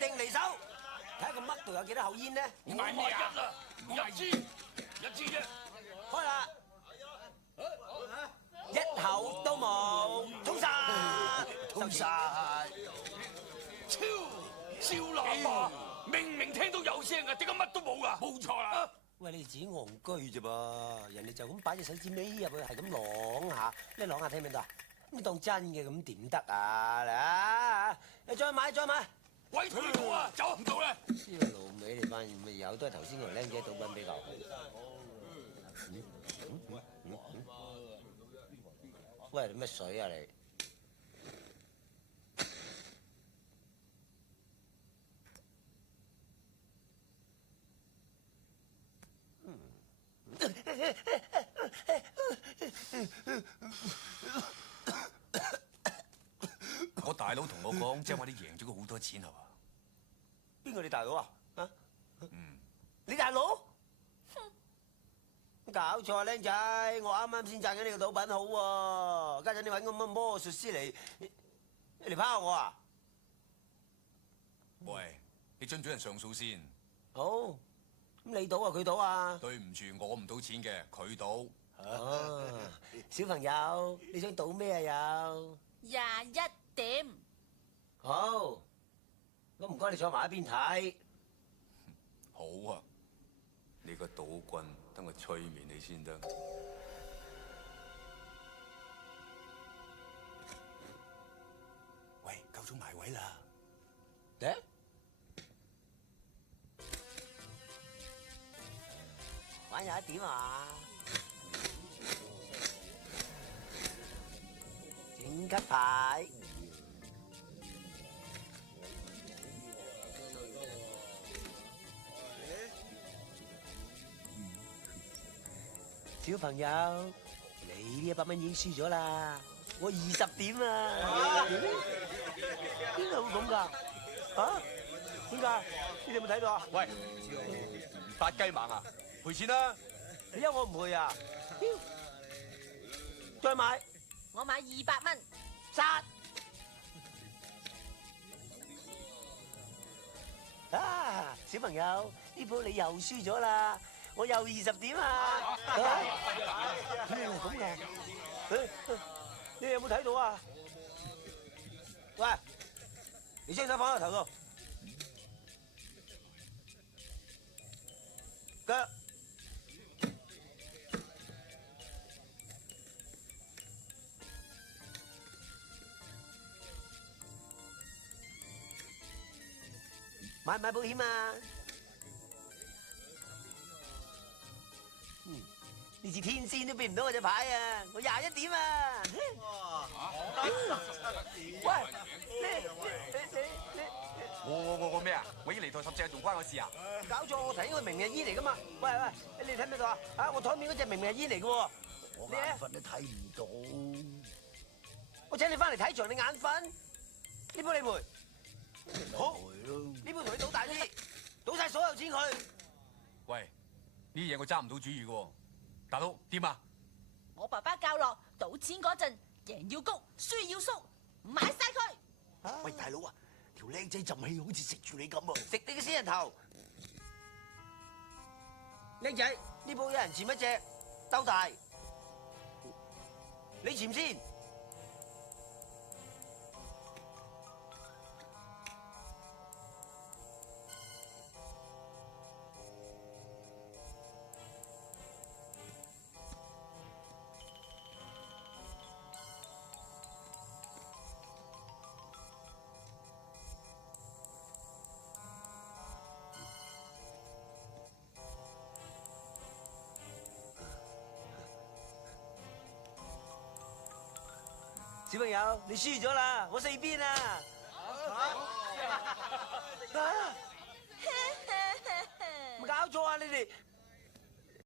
定離手，睇下個乜度有幾多口煙呢？唔係咩啊？一支啫。開啦！一口都冇，通殺！通殺！超喇叭，明明聽到有聲啊，點解乜都冇啊？冇錯啦。喂，你自己戇居啫噃，人哋就咁擺隻手指尾入去，係咁啷下，你啷下聽唔聽到啊？你當真嘅咁點得啊？嚟啊！你再買，喂，同你講啊，走唔到啦。呢個老味你班咪有都係頭先個僆仔賭品比較好。喂，你乜水啊你？我大佬同我講，即係話你贏咗佢好多錢係嘛？邊個你大佬啊？啊？你大佬？搞錯啊，僆仔！我啱啱先賺緊你個賭品好喎，家陣你揾個乜魔術師嚟拋我啊？喂，你准唔准人上訴先？好，咁你賭啊，佢賭啊？對唔住，我唔賭錢嘅，佢賭。哦，小朋友，你想賭咩啊？有21點。好，咁唔該你坐埋一邊睇。好啊，你個賭棍，等我催眠你先得。喂，夠鐘埋位啦。嚟，玩廿一點啊！整級牌。小朋友，你呢100蚊已經輸咗啦，我20點啊！邊度會咁㗎？嚇？點解？你哋有冇睇到啊？喂，發雞盲啊！賠錢啦！你因我唔賠啊？再買我買200蚊。殺！啊，小朋友，呢鋪你又輸咗啦，我又20點啊！咁嘅，你有冇睇到啊？喂，你將手放喺頭度，腳。買唔買保險啊？呢次天仙都變唔到我隻牌啊！我21點啊！喂，我咩啊？我已經嚟台10隻，仲關我事啊？搞錯！我睇應該明日煙嚟噶嘛？喂，你睇唔睇到啊？啊，我台面嗰隻明日煙嚟嘅喎。我眼瞓都睇唔到。我請你翻嚟睇場，你眼瞓？呢鋪你賠。好，呢鋪同你賭大啲，賭晒所有錢佢。喂，呢啲嘢我揸唔到主意嘅喎，大佬點啊？我爸爸教落賭錢嗰陣，贏要谷，輸要縮，買晒佢。喂，大佬啊，條靚仔浸氣好似食住你咁啊！食你嘅死人頭！靚仔，呢鋪有人潛一隻鬥大，你潛先。小朋友，你輸咗啦，我4邊啊！冇搞錯啊！你哋